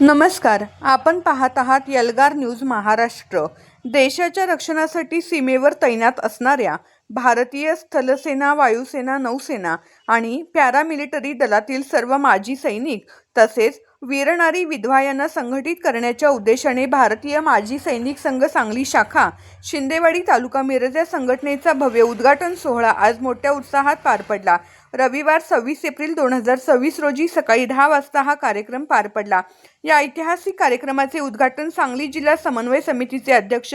नमस्कार, आपण पाहत आहात एल्गार न्यूज महाराष्ट्र। देशाच्या रक्षणासाठी सीमेवर तैनात असणाऱ्या भारतीय स्थलसेना, वायुसेना, नौसेना आणि पॅरामिलिटरी दलातील सर्व माजी सैनिक तसेच वीरनारी विधवा यांना संघटित करण्याच्या उद्देशाने भारतीय माजी सैनिक संघ सांगली शाखा शिंदेवाडी तालुका मिरज या संघटनेचा भव्य उद्घाटन सोहळा आज मोठ्या उत्साहात पार पडला। रविवार 26 एप्रिल 2026 रोजी सकाळी 10 वाजता हा कार्यक्रम पार पडला। या ऐतिहासिक कार्यक्रमाचे उद्घाटन सांगली जिल्हा समन्वय समितीचे अध्यक्ष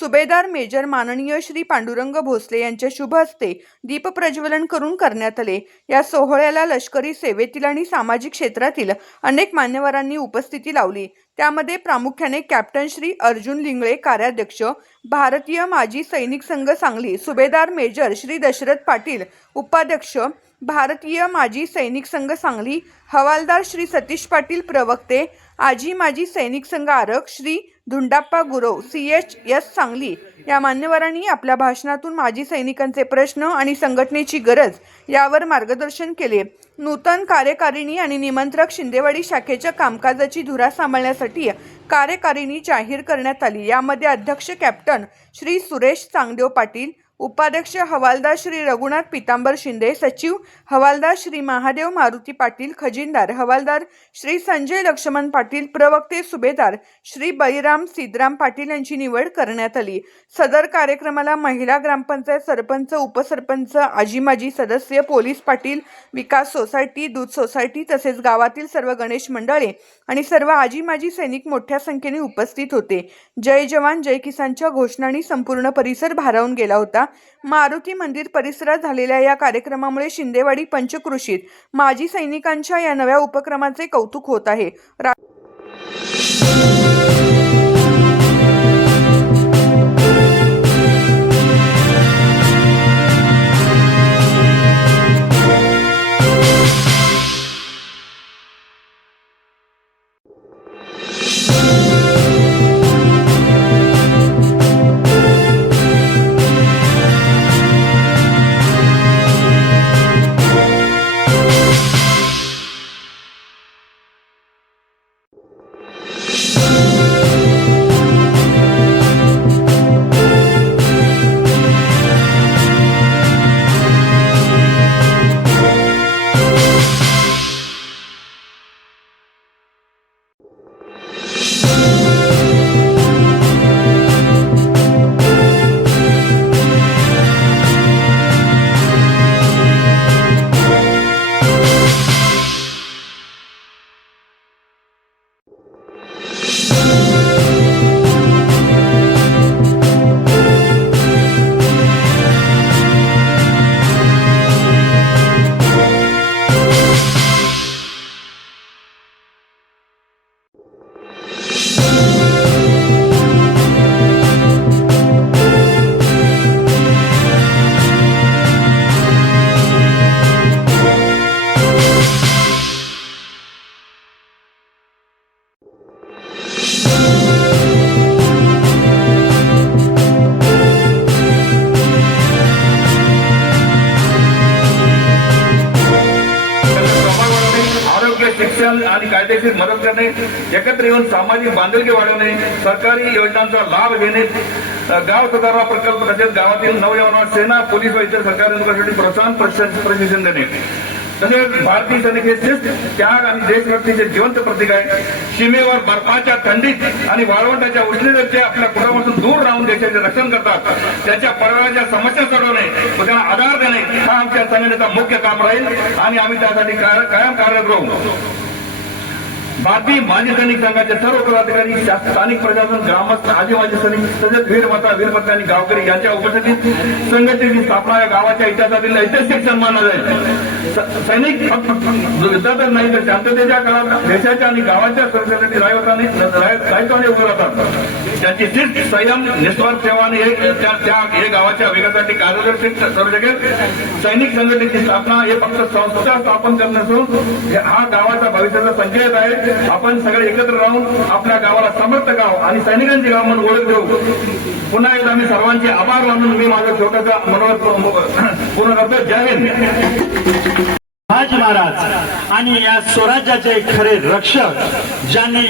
सुभेदार मेजर माननीय श्री पांडुरंग भोसले यांच्या शुभ हस्ते दीप प्रज्वलन करून करण्यात आले। या सोहळ्याला लष्करी सेवेतील आणि सामाजिक क्षेत्रातील अनेक मान्यवरांनी उपस्थिती लावली। त्यामध्ये प्रामुख्याने कॅप्टन श्री अर्जुन लिंगळे, कार्याध्यक्ष भारतीय माजी सैनिक संघ सांगली, सुभेदार मेजर श्री दशरथ पाटील, उपाध्यक्ष भारतीय माजी सैनिक संघ सांगली, हवालदार श्री सतीश पाटील, प्रवक्ते आजी माजी सैनिक संघ आरक श्री धुंडाप्पा गुरव, CHS सांगली या मान्यवरांनी आपल्या भाषणातून माजी सैनिकांचे प्रश्न आणि संघटनेची गरज यावर मार्गदर्शन केले। नूतन कार्यकारिणी आणि निमंत्रक शिंदेवाडी शाखेच्या कामकाजाची धुरा सांभाळण्यासाठी कार्यकारिणी जाहीर करण्यात आली। यामध्ये अध्यक्ष कॅप्टन श्री सुरेश चांगदेव पाटील, उपाध्यक्ष हवालदार श्री रघुनाथ पितांबर शिंदे, सचिव हवालदार श्री महादेव मारुती पाटील, खजिनदार हवालदार श्री संजय लक्ष्मण पाटील, प्रवक्ते सुभेदार श्री बळीराम सिद्धराम पाटील यांची निवड करण्यात आली। सदर कार्यक्रमाला महिला ग्रामपंचायत सरपंच, उपसरपंच, आजी माजी सदस्य, पोलीस पाटील, विकास सोसायटी, दूध सोसायटी तसेच गावातील सर्व गणेश मंडळे आणि सर्व आजी माजी सैनिक मोठ्या संख्येने उपस्थित होते। जय जवान जय किसानच्या घोषणांनी संपूर्ण परिसर भारावून गेला होता। मारुती मंदिर परिसरात झालेल्या या कार्यक्रमामुळे शिंदेवाडी पंचक्रोशीत माजी सैनिकांच्या या नव्या उपक्रमाचे कौतुक होत आहे। शिक्षण आणि कायदेशीर मदत करणे, एकत्र येऊन सामाजिक बांधिलकी वाढवणे, सरकारी योजनांचा लाभ घेणे, गाव सुधारणा प्रकल्प तसेच गावातील नवयवनांना सेना, पोलीस व इतर सरकारी नोकरीसाठी प्रोत्साहन प्रशिक्षण देणे। तसेच भारतीय सैनिक हे शिस्त, त्याग आणि देशभक्तीचे जिवंत प्रतीक आहे। सीमेवर बर्फाच्या थंडीत आणि वाळवंटाच्या उष्णतेत ते आपल्या कुटुंबापासून दूर राहून देशाचे रक्षण करतात। त्यांच्या परिवाराच्या समस्या सोडवणे व त्यांना आधार देणे हा आमच्या संघटनेचा मुख्य काम राहील आणि आम्ही त्यासाठी कायम कार्यरत राहू। भारतीय माजी सैनिक संघाचे सर्व पदाधिकारी, स्थानिक प्रशासन, ग्रामस्थ, आजी माजी सैनिक तसेच वीरपत्नी आणि गावकरी यांच्या उपस्थितीत संघटनेची स्थापना या गावाच्या इतिहासातील ऐतिहासिक क्षण मानला जाईल। सैनिक युद्धातच नाही तर शांततेच्या काळात देशाच्या आणि गावाच्या सुरक्षेसाठी दायित्वाने उभे राहतात। त्यांची शिस्त, संयम, निस्वार्थ सेवाने हे गावाच्या विकासासाठी कार्यदर्शक करू शकेल। सैनिक संघटनेची स्थापना हे फक्त संस्था स्थापन करणे नसून हा गावाच्या भविष्याचा संकेत आहे। आपण सगळे एकत्र राहून आपल्या गावाला समर्थ गाव आणि सैनिकांचे गाव म्हणून ओळख देऊ। पुन्हा एकदा मी सर्वांचे आभार मानून मी माझा छोटासा मनोगत पूर्ण करतो। जय हिंद। शिवाजी महाराज आणि या स्वराज्याचे खरे रक्षक, ज्यांनी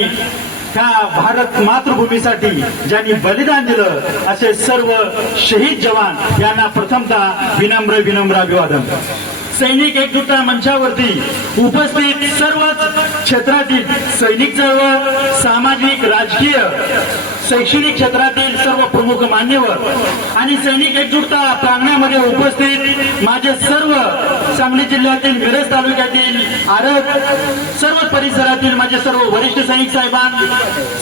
ह्या भारत मातृभूमीसाठी ज्यांनी बलिदान दिलं, असे सर्व शहीद जवान यांना प्रथमतः विनम्र विनम्र अभिवादन. सैनिक एकजुटता मंचावरती उपस्थित सर्वच क्षेत्रातील सैनिक चळवळ, सामाजिक, राजकीय, शैक्षणिक क्षेत्रातील सर्व प्रमुख मान्यवर आणि सैनिक एकजुटता प्रांगणामध्ये उपस्थित माझे सर्व सांगली जिल्ह्यातील मिरज तालुक्यातील आरग सर्व परिसरातील माझे सर्व वरिष्ठ सैनिक साहेबान,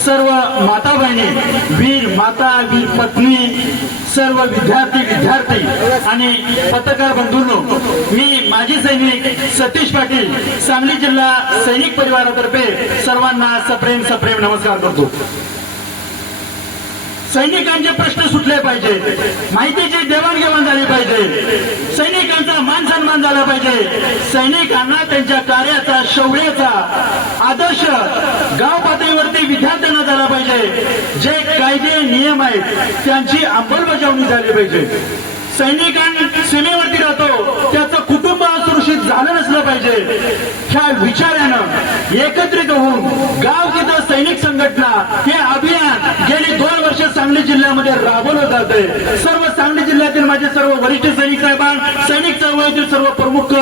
सर्व माता बहिणी, वीर माता, वीर पत्नी, सर्व विद्यार्थी आणि पत्रकार बंधूंनो, मी माजी सैनिक सतीश पाटील, सांगली जिल्हा सैनिक परिवारातर्फे सर्वांना सप्रेम नमस्कार करतो. सैनिकांचे प्रश्न सुटले पाहिजे, माहितीची देवाणघेवाण झाली पाहिजे, सैनिकांचा मान सन्मान झाला पाहिजे, सैनिकांना त्यांच्या कार्याचा, शौर्याचा आदर्श गाव पातळीवरती विद्यार्थ्यांना झाला पाहिजे, जे कायदे नियम आहेत त्यांची अंमलबजावणी झाली पाहिजे. सैनिकांना सीमेवरती राहतो त्याचं कुटुंब सुरक्षित झालं नसलं पाहिजे, ह्या विचारानं एकत्रित होऊन गाव तिथं सैनिक संघटना हे अभियान गेली 2 वर्ष सांगली जिल्ह्यामध्ये राबवलं जाते. सर्व सांगली जिल्ह्यातील माझे सर्व वरिष्ठ सैनिक साहेबान, सैनिक चळवळीतील सर्व प्रमुख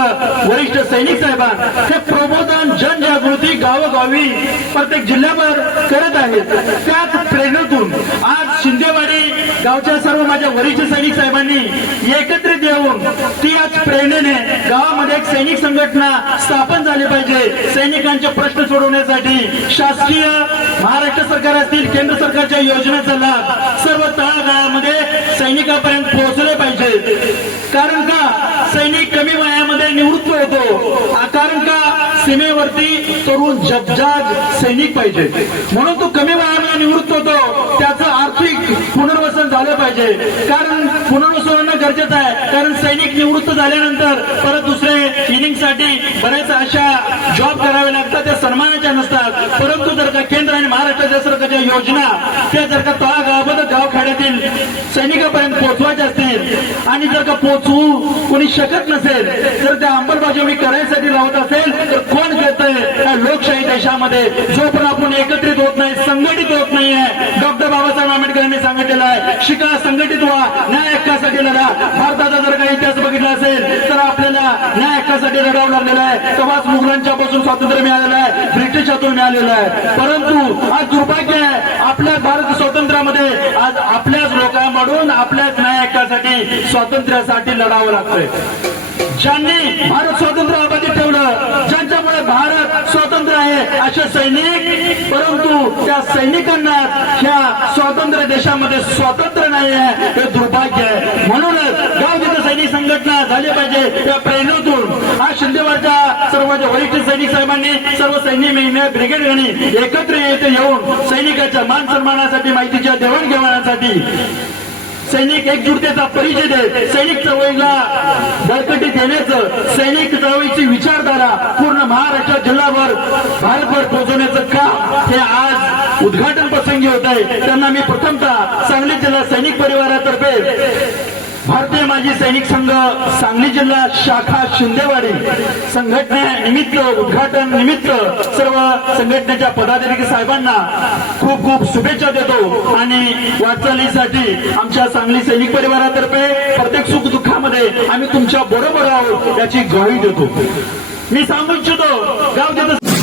वरिष्ठ सैनिक साहेबान हे प्रबोधन, जनजागृती गावोगावी प्रत्येक जिल्ह्यावर करत आहेत. त्याच प्रेरणेतून आज शिंदेवाडी गावच्या सर्व माझ्या वरिष्ठ सैनिक साहेबांनी एकत्रित येऊन त्याच प्रेरणेने गावामध्ये एक सैनिक संघटना स्थापन झाली पाहिजे. सैनिकांचे प्रश्न सोडवण्यासाठी शासकीय महाराष्ट्र सरकार असतील, केंद्र सरकारच्या योजनेचा लाभ सर्व तळागाळामध्ये सैनिकांपर्यंत पोहोचले पाहिजे. कारण का सैनिक कमी वयामध्ये निवृत्त होतो, कारण का सीमेवरती तरुण जगजाग सैनिक पाहिजे, म्हणून तो कमी वयामध्ये निवृत्त होतो. त्याचं आर्थिक पुनर्वसन झालं पाहिजे, कारण पुनर्वसन होणं गरजेचं आहे. कारण सैनिक निवृत्त झाल्यानंतर परत दुसरे इनिंगसाठी बऱ्याच अशा जॉब करावे लागतात, त्या सन्मानाच्या नसतात. परंतु जर का केंद्र आणि महाराष्ट्राच्या सरकारच्या योजना त्या जर का तळागाळामध्ये गावखेड्यातील सैनिकांपर्यंत पोहोचवायच्या असतील आणि जर का पोहोचवू कोणी शकत नसेल, तर त्या अंमलबजावणी करायसाठी लावत असेल, तर कोण करतंय या लोकशाही देशामध्ये? जो पण आपण एकत्रित होत नाही, संघटित होत नाहीये. डॉक्टर बाबासाहेब आंबेडकरांनी सांगितलेलं आहे, शिका, संघटित व्हा, न्याय हक्कासाठी लढा. भारताचा जर काही इतिहास बघितला असेल तर आपल्याला न्याय हक्कासाठी लढावं लागलेलं आहे. तेव्हाच मुघलांच्या पासून स्वातंत्र्य मिळालेलं आहे, ब्रिटिशातून मिळालेलं आहे. परंतु आज दुर्भाग्य आहे, आपल्या भारत स्वातंत्र्यामध्ये आज आपल्याच लोकांकडून आपल्याच न्याय हक्कासाठी स्वातंत्र्यासाठी लढावं लागतंय. ज्यांनी भारत स्वातंत्र्य अबाधित ठेवलं, ज्यांच्यामुळे भारत स्वतंत्र आहे असे सैनिक, परंतु त्या सैनिकांना ह्या स्वातंत्र्य देशामध्ये स्वातंत्र्य नाही आहे, हे दुर्भाग्य आहे. म्हणूनच गाव तिथं सैनिक संघटना झाली पाहिजे. त्या प्रेरणेतून आज शिंदेवाडच्या सर्व वरिष्ठ सैनिक साहेबांनी, सर्व सैनिक ब्रिगेडनी एकत्र येऊन सैनिकाच्या मान सन्मानासाठी, माहितीच्या देवाणघेवाणासाठी, सैनिक एकजुटतेचा परिचय देत, सैनिक चळवळीला बळकटी देण्याचं, सैनिक चळवळीची विचारधारा पूर्ण महाराष्ट्र जिल्हाभर, भारतभर पोहोचवण्याचं काम हे आज उद्घाटन प्रसंगी होत आहे. त्यांना मी प्रथमतः सांगली जिल्हा सैनिक परिवारातर्फे भारतीय माजी सैनिक संघ सांगली जिल्हा शाखा शिंदेवाडी संघटनेनिमित्त, उद्घाटन निमित्त सर्व संघटनेच्या पदाधिकारी साहेबांना खूप खूप शुभेच्छा देतो आणि वाटचालीसाठी आमच्या सांगली सैनिक परिवारातर्फे प्रत्येक सुख दुःखामध्ये आम्ही तुमच्या बरोबर आहोत याची ग्वाही देतो. मी सांगू इच्छितो, गाव देतो